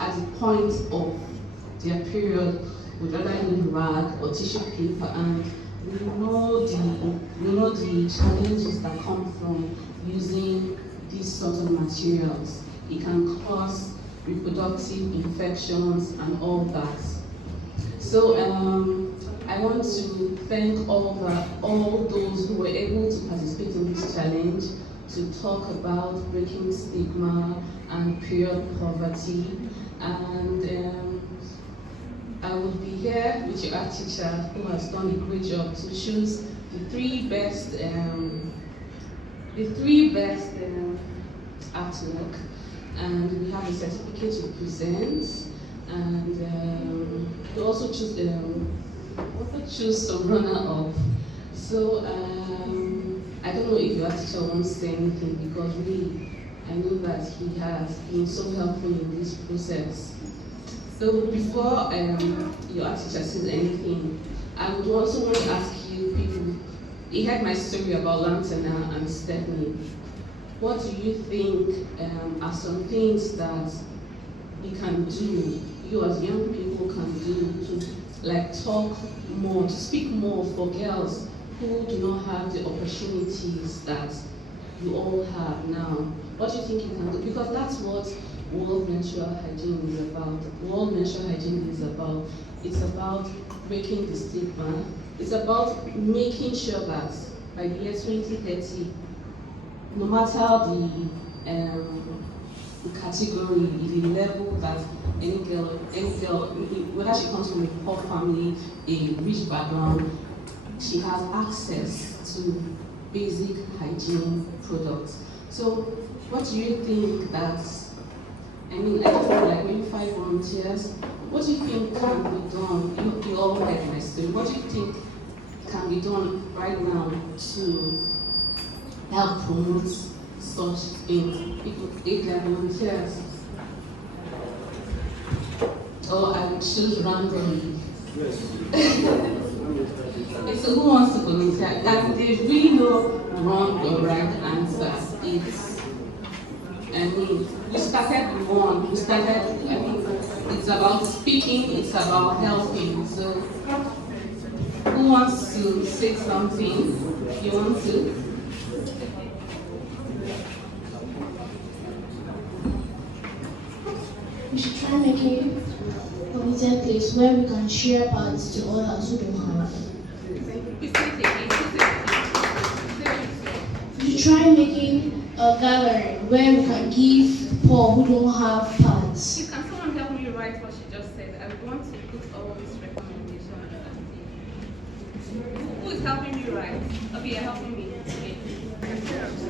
at the point of their period would rather use rag or tissue paper, and we know the challenges that come from using these sort of materials. It can cause reproductive infections and all that. So I want to thank all those who were able to participate in this challenge to talk about breaking stigma and period poverty. And I will be here with your art teacher who has done a great job to choose the three best artwork, and we have a certificate to present, and we also choose some runner-up. So I don't know if your art teacher wants to say anything, because really I know that he has been so helpful in this process. So before your art teacher says anything, I would also want to ask you people, you heard my story about Lantana and Stephanie. What do you think are some things that we can do, you as young people can do to talk more, to speak more for girls who do not have the opportunities that you all have now? What do you think you can do? Because that's what World Menstrual Hygiene is about. World Menstrual Hygiene is about, it's about breaking the stigma. It's about making sure that by the year 2030, no matter the category, the level that any girl, whether she comes from a poor family, a rich background, she has access to basic hygiene products. So what do you think I just know, when you find volunteers, what do you think can be done? You all heard my story. What do you think can be done right now to help promote such things? People, if they are volunteers, or I would choose randomly. So who wants to volunteer? That there's really no wrong or right answer. We started with one. It's about speaking, it's about helping. So who wants to say something? If you want to. We should try making a volunteer place where we can share parts to others who don't have. We should try making a gathering where we can give poor who don't have pads. Can someone help me write what she just said? I want to put all these recommendations. Who is helping me write? Okay, you're helping me. Okay.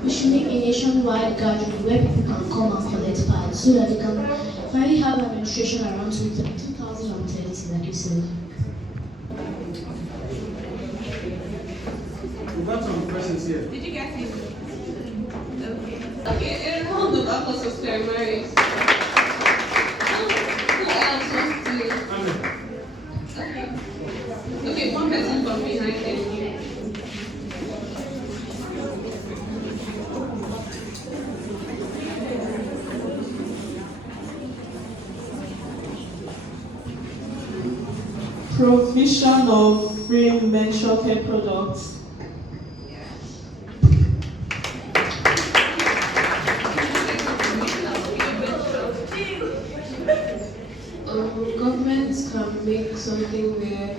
We should make a nationwide gathering where people can come and collect pads so that they can finally have a menstruation around 2030, like you said. We got some questions here. Did you get it? Okay, and hold the back of Mary. Who else wants to? Okay, one person from behind them. Provision of free menstrual care products. Governments can make something where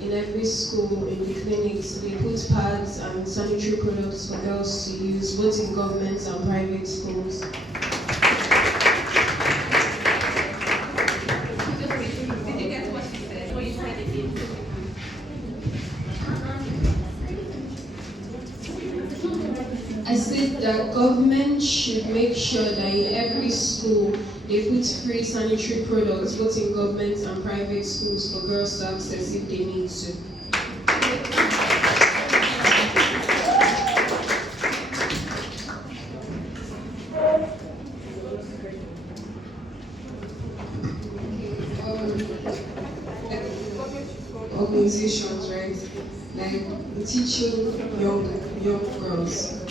in every school, in the clinics, they put pads and sanitary products for girls to use, both in government and private schools. Did you get what she said? What you said again? I said that government should make sure that in every school they put free sanitary products, both in government and private schools, for girls to access if they need to. Organizations, right? Like teaching young girls,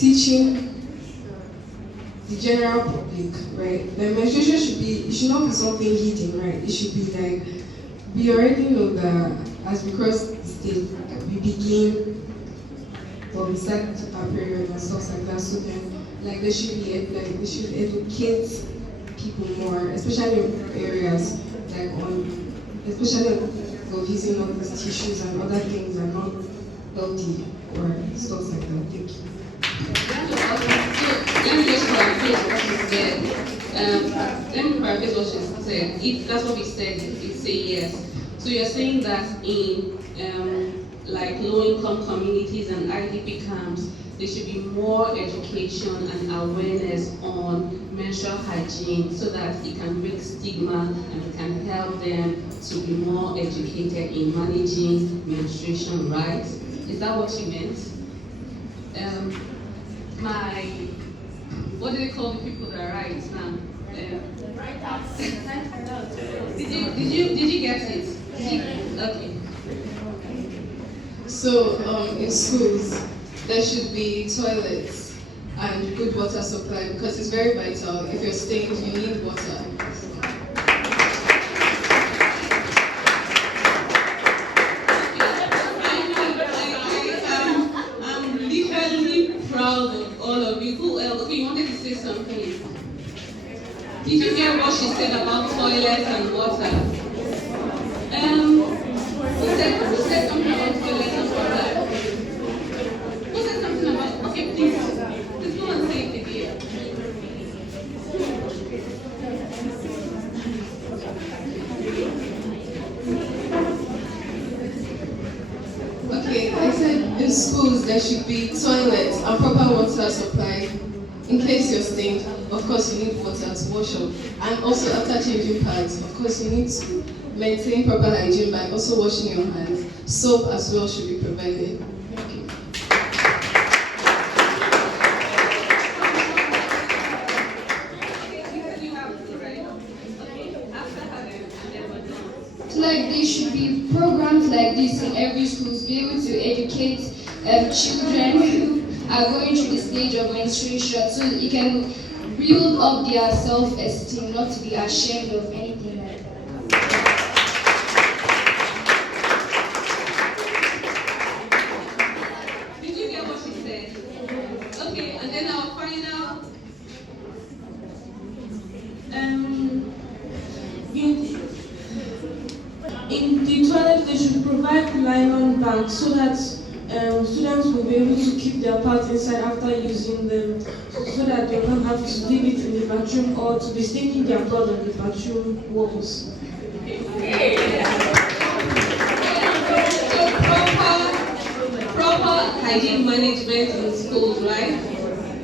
teaching the general public, right? The menstruation should not be something hidden, right? It should be like, we already know that as we cross the stage, we begin, or we start our period and stuff like that. So then, like, they should educate people more, especially in areas like especially for using all these tissues and other things are not healthy or stuff like that. Thank you. So let me just paraphrase what she said. Let me paraphrase what she said. If that's what we said, we say yes. So you're saying that in like low-income communities and IDP camps, there should be more education and awareness on menstrual hygiene so that it can break stigma and it can help them to be more educated in managing menstruation, right? Is that what you meant? What do they call the people that write now? Did you get it? Okay. So in schools, there should be toilets and good water supply because it's very vital. If you're staying, you need water. I'm literally proud of all of you. Who else? Okay, you wanted to say something. Did you hear what she said about toilets and water? Who said something about toilets and water? Who said something about? Okay, please go and say it again. Okay, I said in schools there should be toilets and proper water supply. In case you're stained, of course you need water to wash up. And also after changing pads, of course you need to maintain proper hygiene by also washing your hands. Soap as well should be provided. Thank you. Like there should be programs like this in every school to be able to educate children who are going through the stage of menstruation so it can build up their self-esteem, not to be ashamed of anything like that. Did you get what she said? Okay, and then our final. In the toilet, they should provide nylon bags so that students will be able to keep their pads inside after using them, so that they don't have to leave it in the bathroom or to be staining their blood on the bathroom walls. So proper hygiene management in schools, right?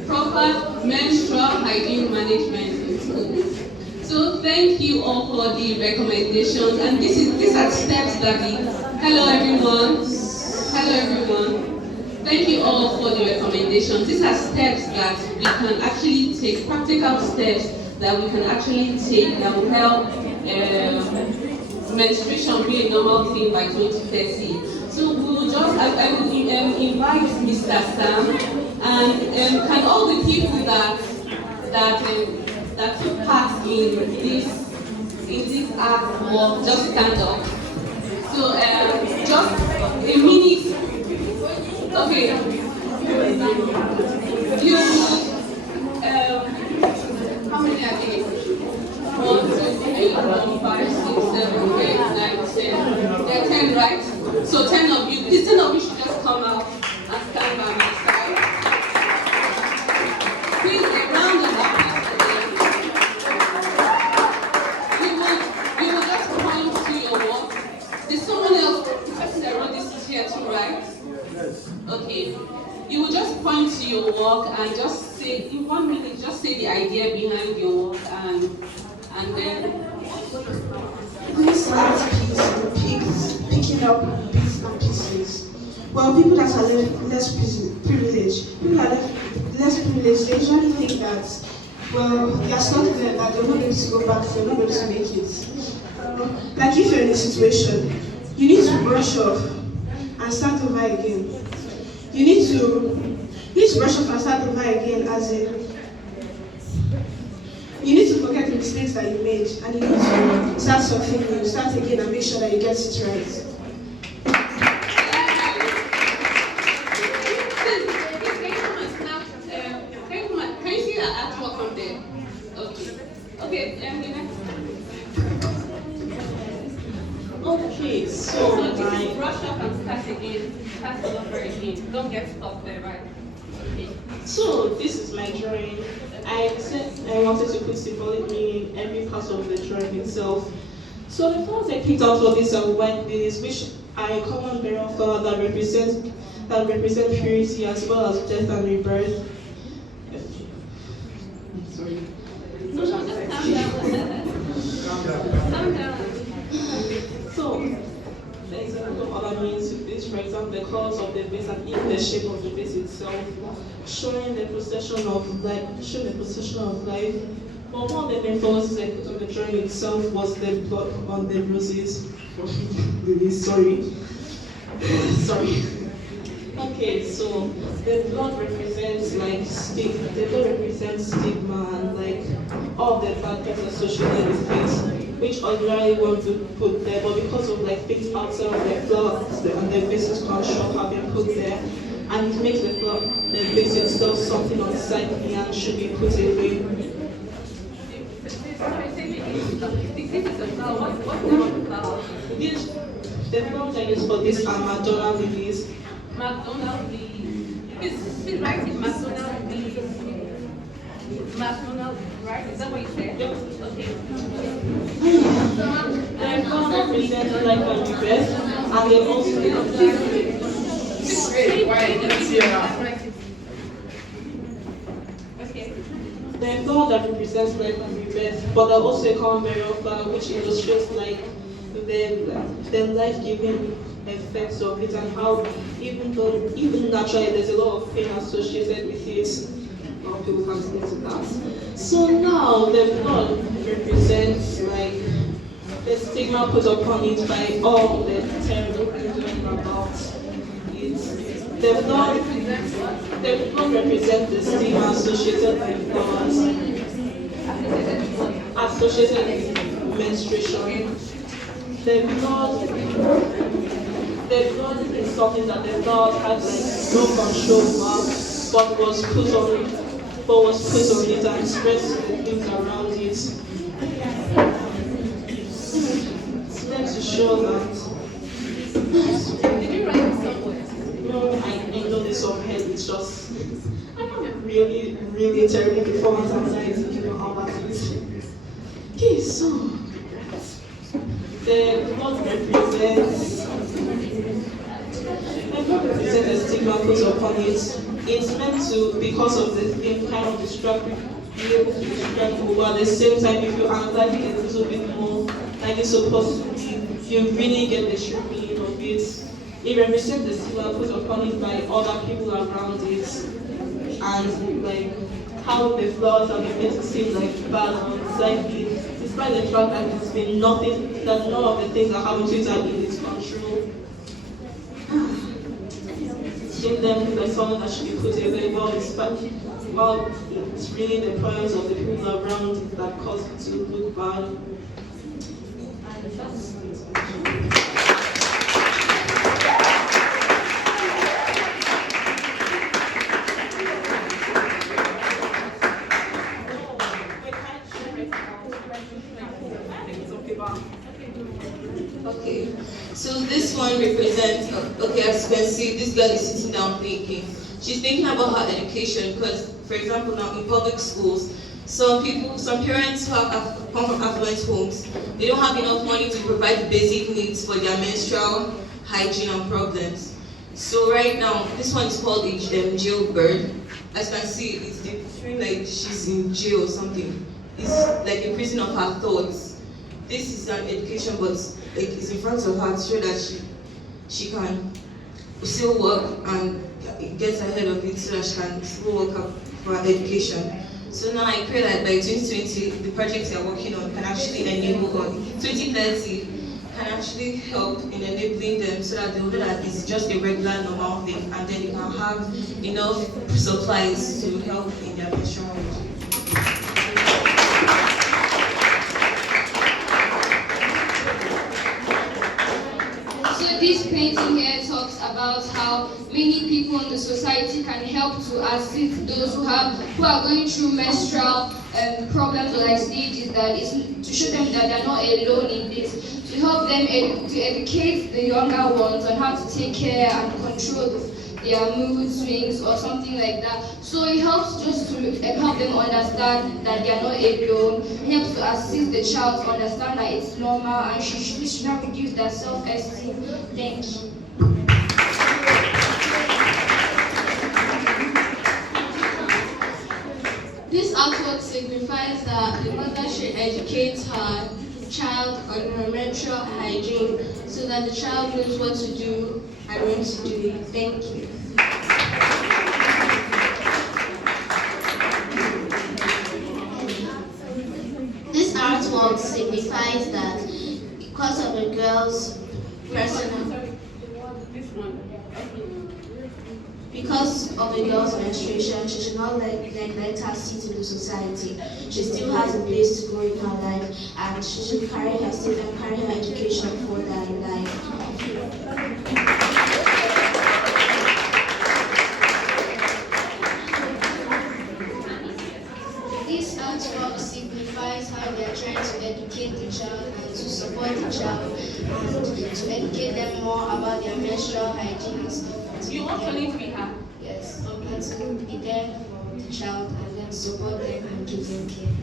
Proper menstrual hygiene management in schools. So thank you all for the recommendations, and these are steps that we. Hello everyone. Hello everyone. Thank you all for the recommendations. These are steps that we can actually take, practical steps that we can actually take that will help menstruation be a normal thing by 2030. So we will I will invite Mr. Sam and can all the people that took part in this act work just stand up. So just a minute. Okay. You how many are there? 1, 2, 3, 4, 5, 6, 7, 8, 9, 10. There are 10, right? So 10 of you. These 10 of you should just come out and stand by my side. Please a round of applause for them. You will just point to your work. There's someone else, the person that wrote this is here too, right? Yes. Okay. You will just point to your work and just say, in 1 minute, just say the idea behind your work and then. This last piece, picking up bits and pieces. Well, people that are less privileged, people that are less privileged, they usually think that, well, they are stuck there, that they're not able to go back, they're not able to make it. Like if you're in a situation, you need to brush off and start over again. You need to You need to brush off and start over again, as in, you need to forget the mistakes that you made, and you need to start something new, start again and make sure that you get it right. Can you see that artwork from there? Okay. Okay, the next. Okay, So so this my is brush up and start again. Start all over again. Don't get stuck there, right? Okay. So this is my drawing. I said I wanted to put symbolic meaning in every part of the drawing itself. So the flowers I picked out for this are white lilies, which are a common burial flower that represent purity as well as death and rebirth. Sorry. No, just calm down. Calm down. So there is a lot of other meanings to this. For example, the colors of the vase and even the shape of the vase itself, showing the procession of life. But one of the main focuses I put on the drawing itself was the blood on the roses. Sorry. Sorry. Okay, so the blood represents stigma and like all the bad things associated with it, which ordinarily won't be put there, but because of like things outside of the flowers and the basis construct have been put there, and it makes the base itself something unsightly and should be put away. This is a flower. What's the name of the flower? The flowers I use for this are Madonna lilies. McDonald Lee. Please write it McDonald Lee. McDonald, right? Is that what you said? Yep. Okay. The flowers represent life and rebirth, and they also Okay. the flower that represents life and rebirth, but they're also a common burial flower which illustrates like the life-giving effects of it and how even naturally there's a lot of pain associated with it. A lot of people can relate to that. So now the blood represents like the stigma put upon it by all the terrible things going about it. The blood represents the stigma associated with flowers, associated with menstruation. The blood is something that the Lord had like no control over, but was put on it and spread to the things around it. It's meant to show that. Did you write it somewhere? No, I know this offhand. It's just I have really, really terrible performance anxiety. You know how that is. Okay, so the blood represents the stigma put upon it. It's meant to, because of the thing, kind of distract people, be able to distract people. But at the same time, if you analyze it a little bit more, like it's supposed to be, you really get the true meaning of it. It represents the stigma put upon it by other people around it, and like how the flowers have been made to seem like bad or unsightly, despite the fact that it's been nothing, that none of the things that happen to it are in its control. Seeing them like someone that should be put away, well, it's really the problems of the people around it that cause it to look bad. And that's Okay, so this one represents, okay, as you can see, this girl is sitting down thinking. She's thinking about her education because, for example, now in public schools, some parents who come from affluent homes, they don't have enough money to provide basic needs for their menstrual hygiene and problems. So right now, this one is called a jailbird. As you can see, it's depicting like she's in jail or something. It's like a prison of her thoughts. This is an education, but like it's in front of her to show that she can still work and get ahead of it so that she can still work up for her education. So now I pray that by 2020, the projects you're working on can actually enable, or 2030 can actually help in enabling them so that they know that it's just a regular normal thing, and then they can have enough supplies to help in their menstrual hygiene. So this painting here talks about how many people in the society can help to assist those who are going through menstrual problems or like stages, that is to show them that they're not alone in this, to help them to educate the younger ones on how to take care and control their mood swings or something like that. So it helps just to help them understand that they are not alone. It helps to assist the child to understand that it's normal and this should not reduce their self-esteem. Thank you. This artwork signifies that the mother should educate her child on her menstrual hygiene so that the child knows what to do and when to do it. Thank you. This artwork signifies that because of a girl's menstruation, she should not neglect her seat in the society. She still has a place to go in her life, and she should carry her seat and carry her education further in life. This artwork signifies how they are trying to educate the child and to support the child and to educate them more about their menstrual hygiene and stuff. You actually be her. Yes, and to be there for the child and then support them and give them care.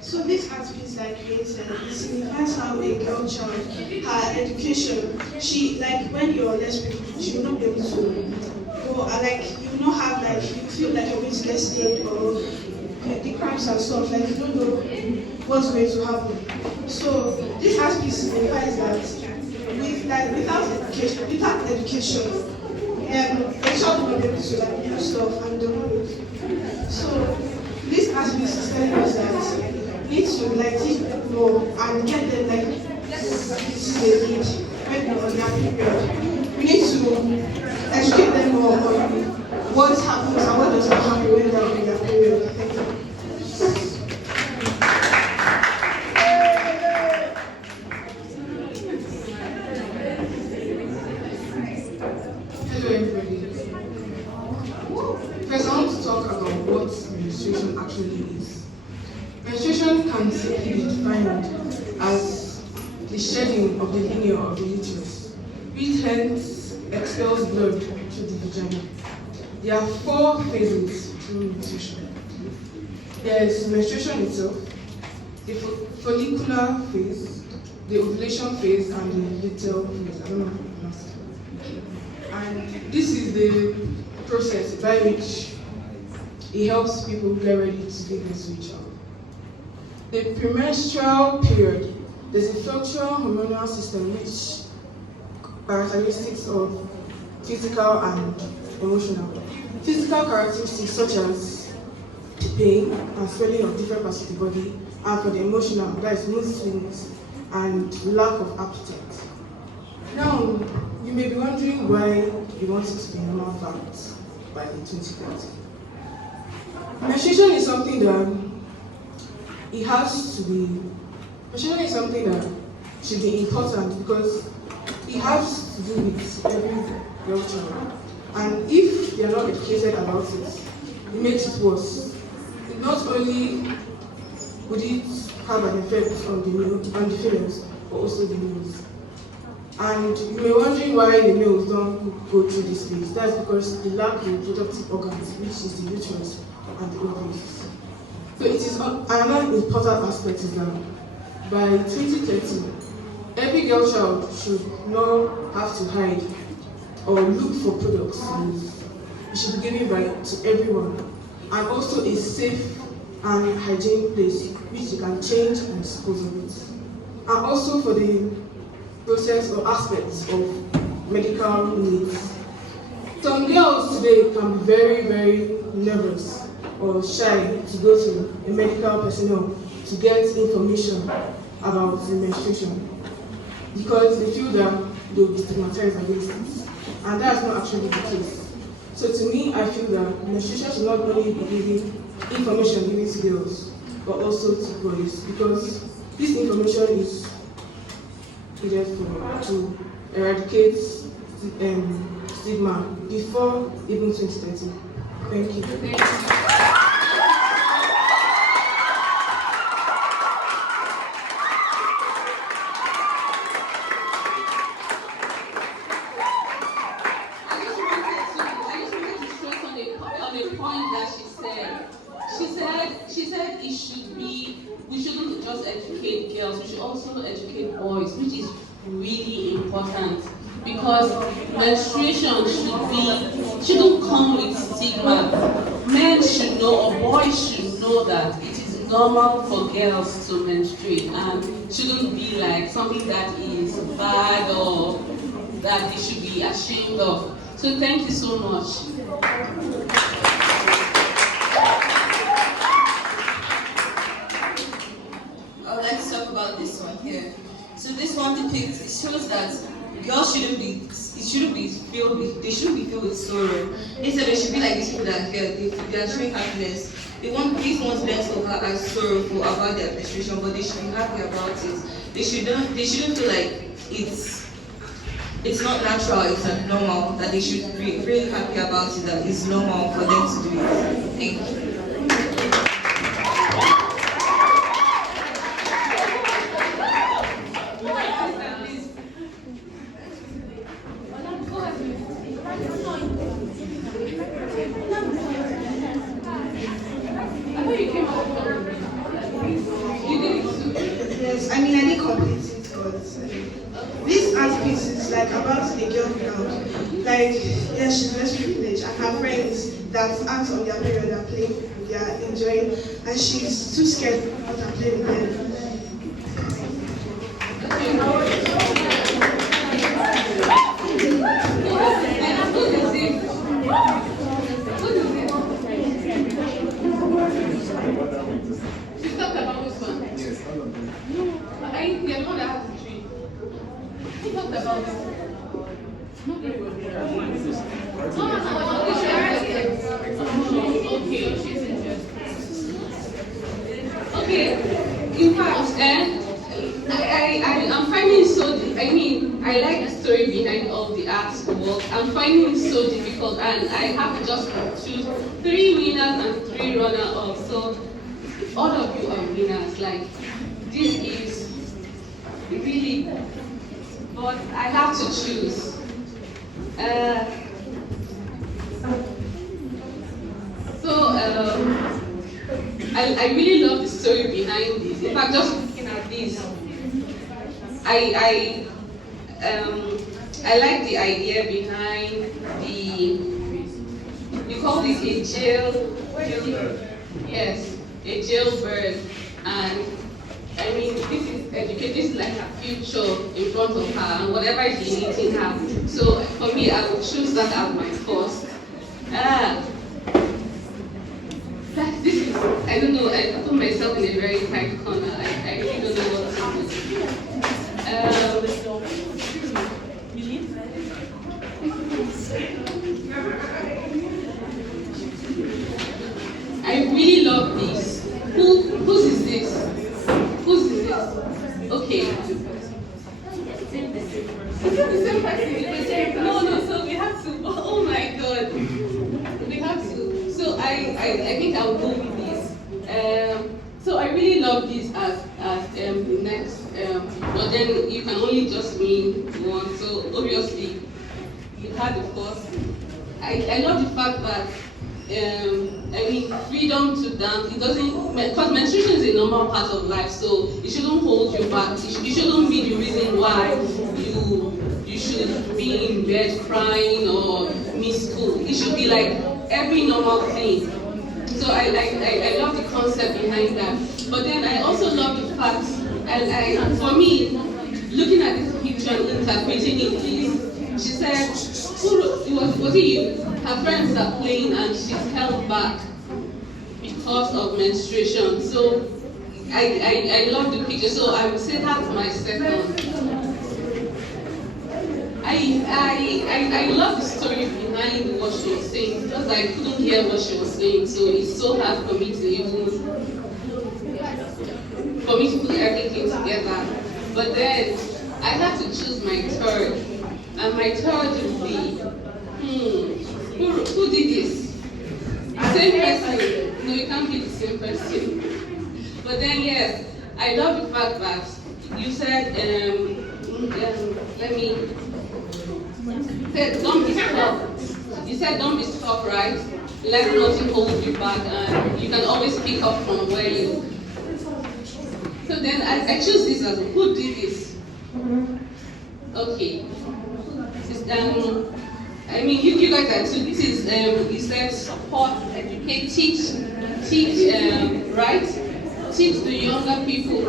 So this art piece, like he said, it signifies how a girl child, her education, she, like when you're less privileged, she will not be able to go, like you will not have, like you feel like you're going to get scared or the crimes and stuff, like you don't know what's going to happen. So this art piece signifies that without education, a child will not be able to like do stuff and don't know it. So this art piece is telling us that we need to like teach people more and get them like this is a need when they're on their period. We need to educate them more on what happens and what does not happen when they're on their period. Thank you. Hello everybody. First I want to talk about what menstruation actually is. Menstruation can simply be defined as the shedding of the lining of the uterus, which hence expels blood through the vagina. There are 4 phases to menstruation. There is menstruation itself, the follicular phase, the ovulation phase, and the luteal phase. I don't know how to pronounce it. And this is the process by which it helps people get ready to give birth to each other. The premenstrual period, there's a fluctual hormonal system which characteristics of physical and emotional. Physical characteristics such as pain and swelling of different parts of the body, and for the emotional, that is mood swings and lack of appetite. Now, you may be wondering why you want it to be normal fact by the 2030. Menstruation is something that menstruation is something that should be important because it has to do with every girl child. And if they are not educated about it, it makes it worse. Not only would it have an effect on the females, but also the males. And you may be wondering why the males don't go through this phase. That's because they lack the reproductive organs, which is the uterus and the ovaries. So it is another important aspect is that by 2030, every girl child should not have to hide or look for products to use. It should be given to everyone, and also a safe and hygienic place which you can change and dispose of it. And also for the process or aspects of medical needs. Some girls today can be very, very nervous or shy to go to a medical personnel to get information about the menstruation because they feel that they'll be stigmatized against it. And that's not actually the case. So to me, I feel that menstruation should not only be giving information given to girls, but also to boys, because this information is needed to eradicate stigma before even 2030. Thank you. I just wanted to stress on a point that she said. She said it should be, we shouldn't just educate girls, we should also educate boys, which is really important because menstruation shouldn't come with stigma. Men should know, or boys should know that it is normal for girls to menstruate and shouldn't be like something that is bad or that they should be ashamed of. So thank you so much. I would like to talk about this one here. So this one depicts, it shows that girls shouldn't be filled with sorrow. Instead they should be like these people that are here, they are showing happiness. These ones bent over as sorrowful about their menstruation, but they should be happy about it. They shouldn't feel like it's not natural, it's abnormal, that they should be really happy about it, that it's normal for them to do it. Thank you. Yes, I mean I didn't complete it, but this art piece is like about a girl now. Like, yes, she's less privileged, and her friends that act on their period are playing, they are enjoying, and she's too scared to go out and play with them. She's talked about this one. I think the one that has the tree. She talked about it. Okay. In fact, I'm finding it so. I mean, I like the story behind all the arts work. I'm finding it so difficult, and I have to just choose 3 winners and 3 runner-ups. So, all of you are winners. Like, this is really, but I have to choose. I really love the story behind this. In fact, just looking at this, I like the idea behind you call this a yes, a jailbird, and I mean, this is like her future in front of her, and whatever is limiting her. So for me, I would choose that as my first. This is, I don't know, I put myself in a very tight corner. I really don't know what to do. I really love this. Whose is this? Whose is this? Okay. No, so we have to, oh my god. We have to. So I think I'll go with this. So I really love this as the next, but then you can only just win one. So obviously, you had the first. I love the fact that I mean, freedom to dance, it doesn't, because menstruation is a normal part of life, so it shouldn't hold you back. It shouldn't be the reason why you should be in bed crying or miss school. It should be like every normal thing. So I love the concept behind that. But then I also love the fact, and for me, looking at this picture and interpreting it is, she said, was it you? Her friends are playing and she's held back. cause of menstruation. So I love the picture. So I would say that's my second. I love the story behind what she was saying because I couldn't hear what she was saying, so it's so hard for me to put everything together. But then I had to choose my third, and my third would be who did this? Same person. No, it can't be the same person. But then yes, I love the fact that you said let me. Said don't be stuck. You said don't be stuck, right? Let nothing hold you back, and you can always pick up from where you. So then I choose this as who did this. Okay. I mean you guys are too. This is you said support, educate, teach, right? Teach the younger people.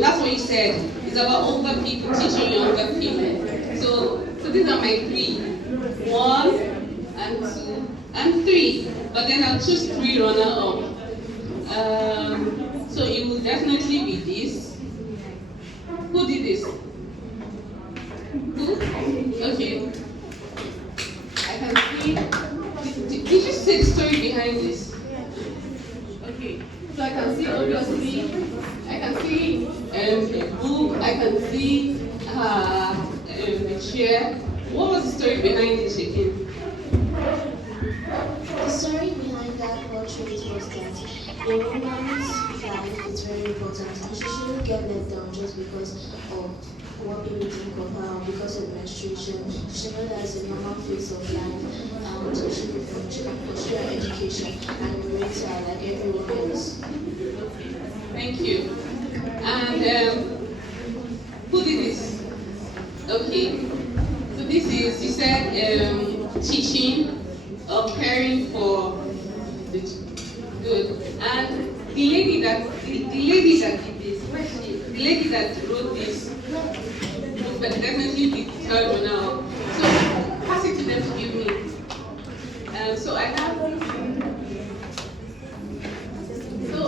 That's what you said. It's about older people teaching younger people. So these are my three. 1 and 2 and 3. But then I'll choose 3 runner-up. So it will definitely be this. Who did this? Who? Okay. I can see. Did you say the story behind this? Okay. So I can see obviously. I can see a book. I can see the chair. What was the story behind the chicken? The story behind that portrait was that a woman's life is very important and she shouldn't get let down just because of what people think of her or because of menstruation. She should know that it's a normal phase of life and she can pursue her education and relate to her like everyone else. Thank you. And who did this? Okay. So this is, you said teaching or caring for the good. And the lady that did this, the lady that wrote this, but definitely the third one now. So pass it to them to give me. So I have. So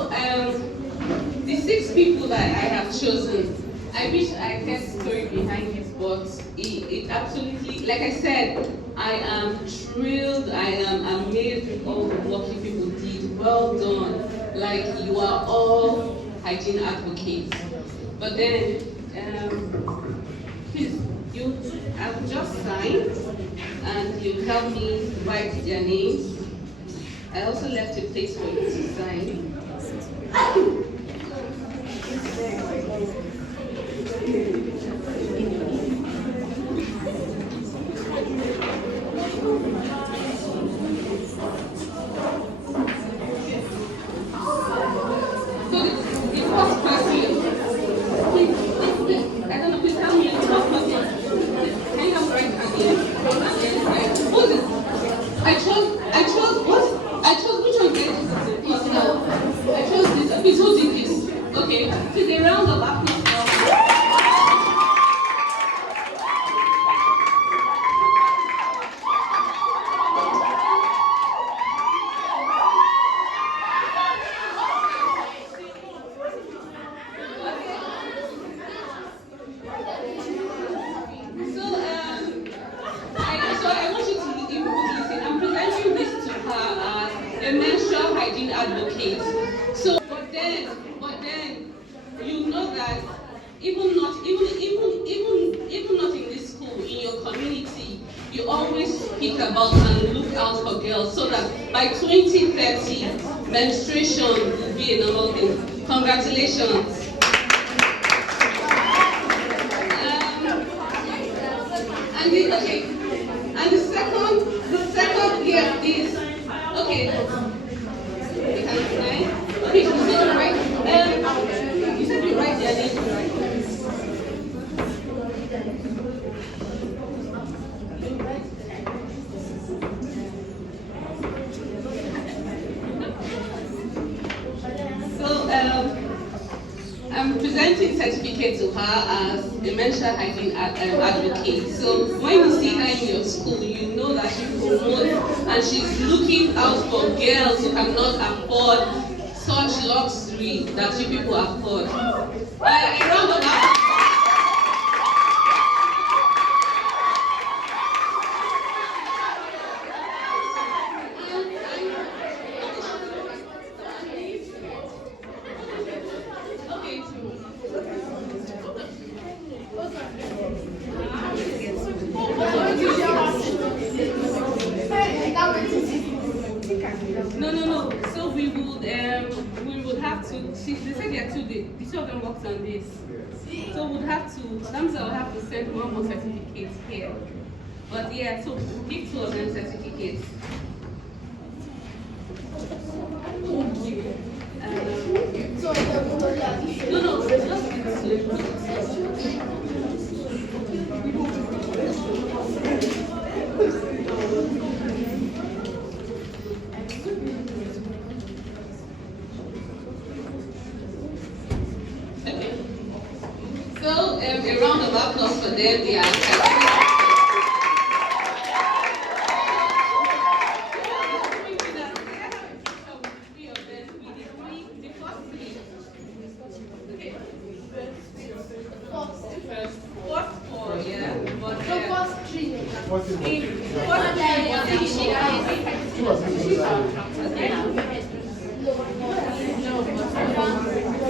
the 6 people that I have chosen. I wish I had the story behind it, but it absolutely, like I said, I am thrilled, I am amazed with all the work you people did. Well done. Like, you are all hygiene advocates. But then, please, I will just sign, and you help me write their names. I also left a place for you to sign. You always speak about and look out for girls so that by 2030, menstruation will be a normal thing. Congratulations. And the second here is, okay, you can sign. Okay, so right, you said you write their names, right? I'm presenting certificate to her as a menstrual hygiene advocate. So when you see her in your school, you know that she promotes and she's looking out for girls who cannot afford such luxury that you people afford. A round of applause. No. So we would have to. They said there are the two of them worked on this. So we'd have to. Damsel will have to send one more certificate here. But yeah, so we'll give two of them certificates. No, just give Okay. So a round of applause for them. They are No,